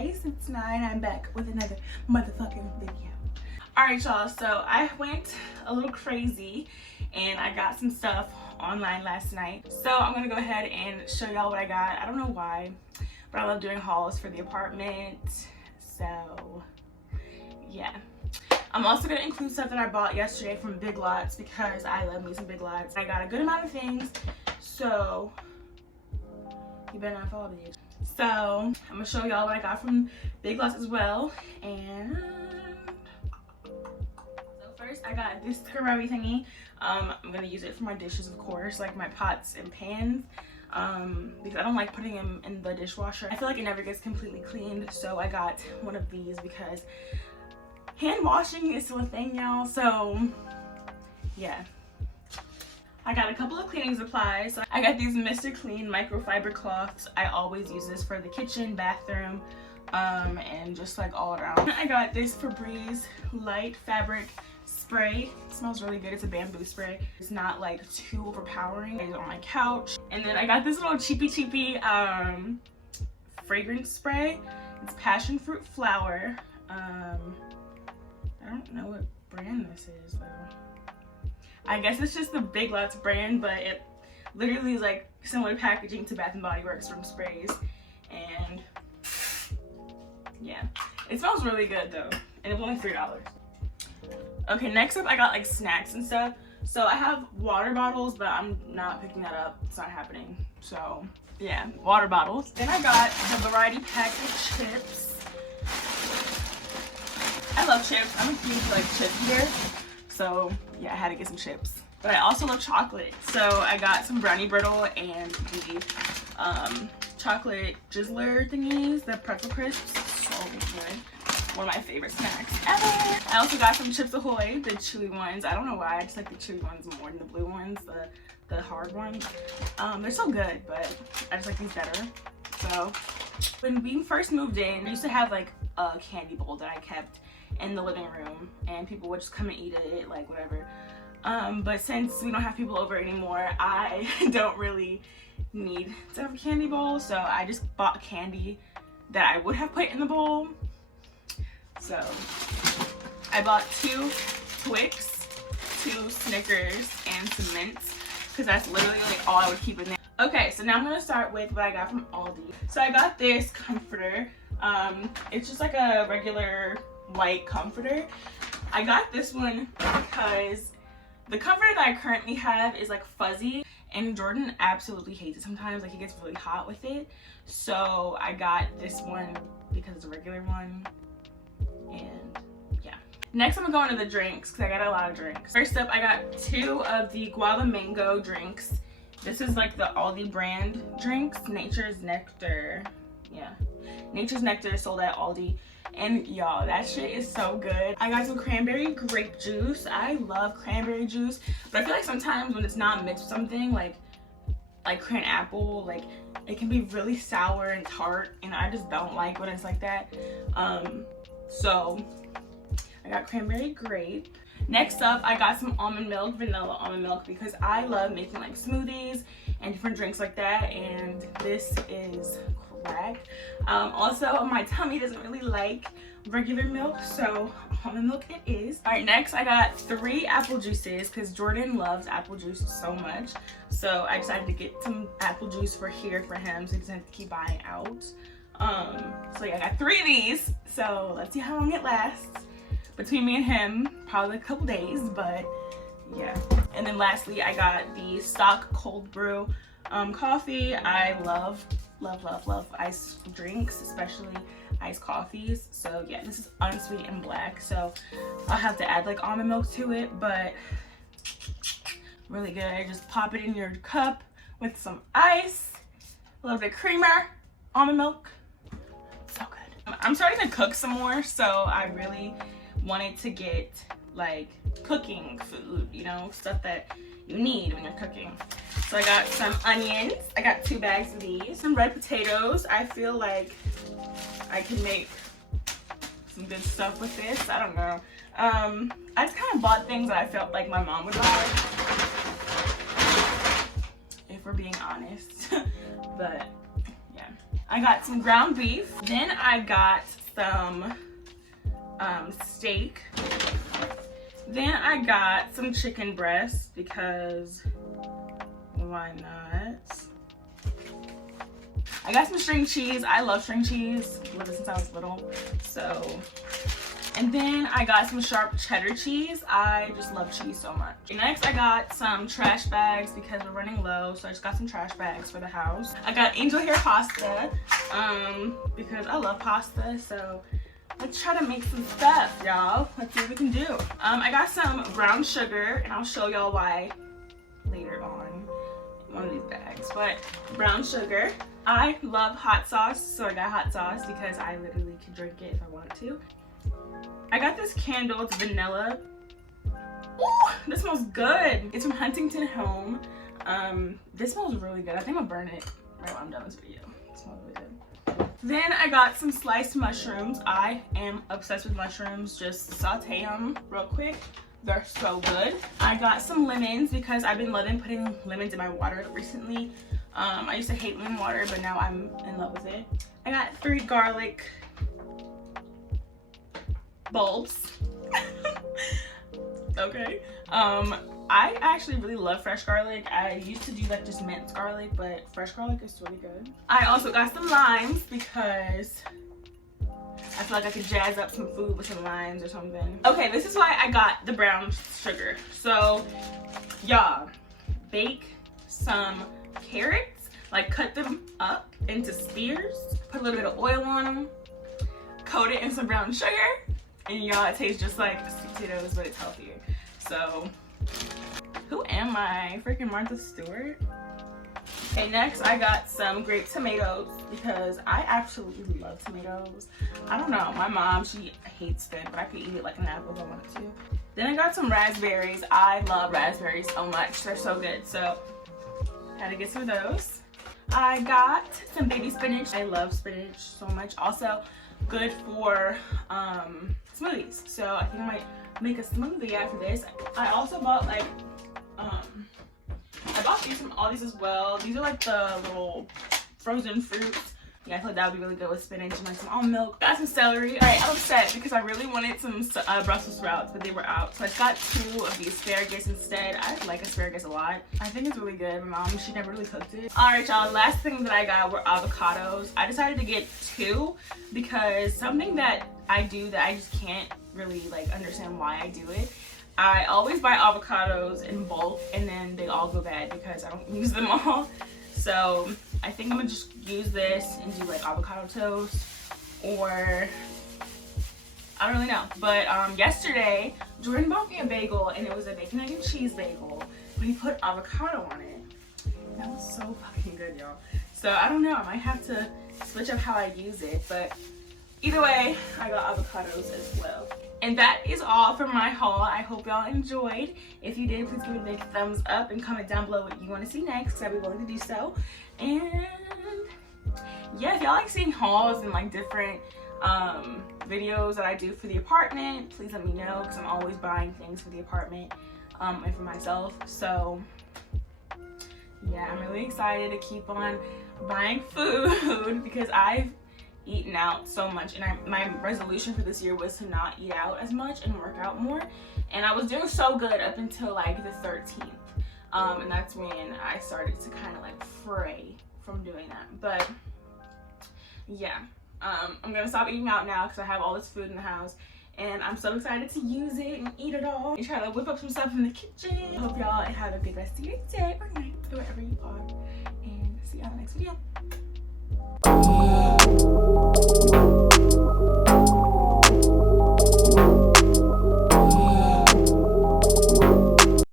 guys, it's 9. I'm back with another motherfucking video. Alright y'all, so I went a little crazy and I got some stuff online last night. So I'm gonna go ahead and show y'all what I got. I don't know why, but I love doing hauls for the apartment. So yeah. I'm also gonna include stuff that I bought yesterday from Big Lots because I love me some Big Lots. I got a good amount of things, so you better not fall, bitch. So I'm gonna show y'all what I got from Big Lots as well. And so first I got this scrubby thingy. I'm gonna use it for my dishes, of course, like my pots and pans, because I don't like putting them in the dishwasher. I feel like it never gets completely cleaned, so I got one of these because hand washing is still a thing, y'all. So yeah. I got a couple of cleaning supplies. So I got these Mr. Clean microfiber cloths. I always use this for the kitchen, bathroom, and just like all around. I got this Febreze light fabric spray. It smells really good. It's a bamboo spray. It's not like too overpowering. It's on my couch. And then I got this little cheapy fragrance spray. It's passion fruit flower. I don't know what brand this is though. I guess it's just the Big Lots brand, but it literally is like similar packaging to Bath & Body Works from sprays. And yeah, it smells really good though. And it was only $3. Okay, next up I got like snacks and stuff. So I have water bottles, but I'm not picking that up. It's not happening. So yeah, water bottles. Then I got a variety pack of chips. I love chips. I'm a huge like chip eater. So yeah, I had to get some chips. But I also love chocolate. So I got some brownie brittle and the chocolate drizzler thingies, the pretzel crisps. So good. One of my favorite snacks ever. I also got some Chips Ahoy, the chewy ones. I don't know why, I just like the chewy ones more than the blue ones, the hard ones. They're so good, but I just like these better. So when we first moved in, I used to have like a candy bowl that I kept in the living room and people would just come and eat it, like whatever. But since we don't have people over anymore, I don't really need to have a candy bowl, so I just bought candy that I would have put in the bowl. So I bought 2 Twix, 2 Snickers, and some mints, because that's literally like all I would keep in there. Okay, so now I'm gonna start with what I got from Aldi. So I got this comforter. It's just like a regular white comforter. I got this one because the comforter that I currently have is like fuzzy, and Jordan absolutely hates it sometimes. Like he gets really hot with it. So I got this one because it's a regular one. And yeah. Next I'm gonna go into the drinks because I got a lot of drinks. First up, I got 2 of the guava mango drinks. This is like the Aldi brand drinks. Nature's Nectar. Yeah. Nature's Nectar is sold at Aldi. And y'all, that shit is so good. I got some cranberry grape juice. I love cranberry juice, but I feel like sometimes when it's not mixed with something like cran apple, like it can be really sour and tart, and I just don't like when it's like that. So I got cranberry grape. Next up, I got some almond milk, vanilla almond milk, because I love making like smoothies and different drinks like that, and this is crack. Also, my tummy doesn't really like regular milk, so almond milk it is. All right, next I got 3 apple juices because Jordan loves apple juice so much. So I decided to get some apple juice for here for him so he doesn't have to keep buying out. So yeah, I got 3 of these. So let's see how long it lasts. Between me and him, probably a couple days, but yeah. And then lastly, I got the stock cold brew coffee. I love iced drinks, especially iced coffees. So yeah, this is unsweet and black, so I'll have to add like almond milk to it, but really good. Just pop it in your cup with some ice, a little bit of creamer, almond milk. So good. I'm starting to cook some more, so I really wanted to get like cooking food, you know, stuff that you need when you're cooking. So I got some onions. I got 2 bags of these. Some red potatoes. I feel like I can make some good stuff with this. I don't know. I just kind of bought things that I felt like my mom would buy, if we're being honest. But yeah. I got some ground beef. Then I got some steak. Then I got some chicken breast because why not? I got some string cheese. I love string cheese. Lived it since I was little. So, and then I got some sharp cheddar cheese. I just love cheese so much. Next, I got some trash bags because we're running low. So I just got some trash bags for the house. I got angel hair pasta because I love pasta. So let's try to make some stuff, y'all. Let's see what we can do. I got some brown sugar, and I'll show y'all why later on in one of these bags. But brown sugar. I love hot sauce, so I got hot sauce because I literally could drink it if I wanted to. I got this candle. It's vanilla. Ooh, this smells good. It's from Huntington Home. This smells really good. I think I'm gonna burn it right while I'm done this video. It smells really good. Then I got some sliced mushrooms. I am obsessed with mushrooms. Just saute them real quick. They're so good. I got some lemons because I've been loving putting lemons in my water recently. I used to hate lemon water, but now I'm in love with it. I got 3 garlic bulbs. Okay. I actually really love fresh garlic. I used to do like just minced garlic, but fresh garlic is really good. I also got some limes because I feel like I could jazz up some food with some limes or something. Okay, this is why I got the brown sugar. So, y'all, bake some carrots, like cut them up into spears, put a little bit of oil on them, coat it in some brown sugar, and y'all, it tastes just like sweet potatoes, but it's healthier. So, who am I? Freaking Martha Stewart? Okay, next I got some grape tomatoes because I absolutely love tomatoes. I don't know, my mom, she hates them, but I could eat it like an apple if I wanted to. Then I got some raspberries. I love raspberries so much. They're so good. So, had to get some of those. I got some baby spinach. I love spinach so much. Also, good for smoothies. So, I think I might make a smoothie after this. I also bought like I bought these from Aldi's as well. These are like the little frozen fruits. Yeah, I thought that would be really good with spinach and like some almond milk. Got some celery. Alright, I'm upset because I really wanted some Brussels sprouts, but they were out. So I got 2 of the asparagus instead. I like asparagus a lot. I think it's really good. My mom, she never really cooked it. Alright, y'all, last thing that I got were avocados. I decided to get 2 because something that I do that I just can't really like understand why I do it. I always buy avocados in bulk and then they all go bad because I don't use them all. So I think I'm gonna just use this and do like avocado toast, or I don't really know. But yesterday Jordan bought me a bagel and it was a bacon, egg, and cheese bagel, but he put avocado on it. That was so fucking good, y'all. So I don't know, I might have to switch up how I use it, but either way, I got avocados as well. And that is all for my haul. I hope y'all enjoyed. If you did, please give it a big thumbs up and comment down below what you want to see next, because I'll be willing to do so. And yeah, if y'all like seeing hauls and like different videos that I do for the apartment, please let me know, because I'm always buying things for the apartment and for myself. So yeah, I'm really excited to keep on buying food because I've eaten out so much, and my resolution for this year was to not eat out as much and work out more, and I was doing so good up until like the 13th, and that's when I started to kind of like fray from doing that. But yeah, I'm gonna stop eating out now because I have all this food in the house and I'm so excited to use it and eat it all and try to whip up some stuff in the kitchen. I hope y'all have a good rest of your day or night or wherever you are, and see y'all in the next video.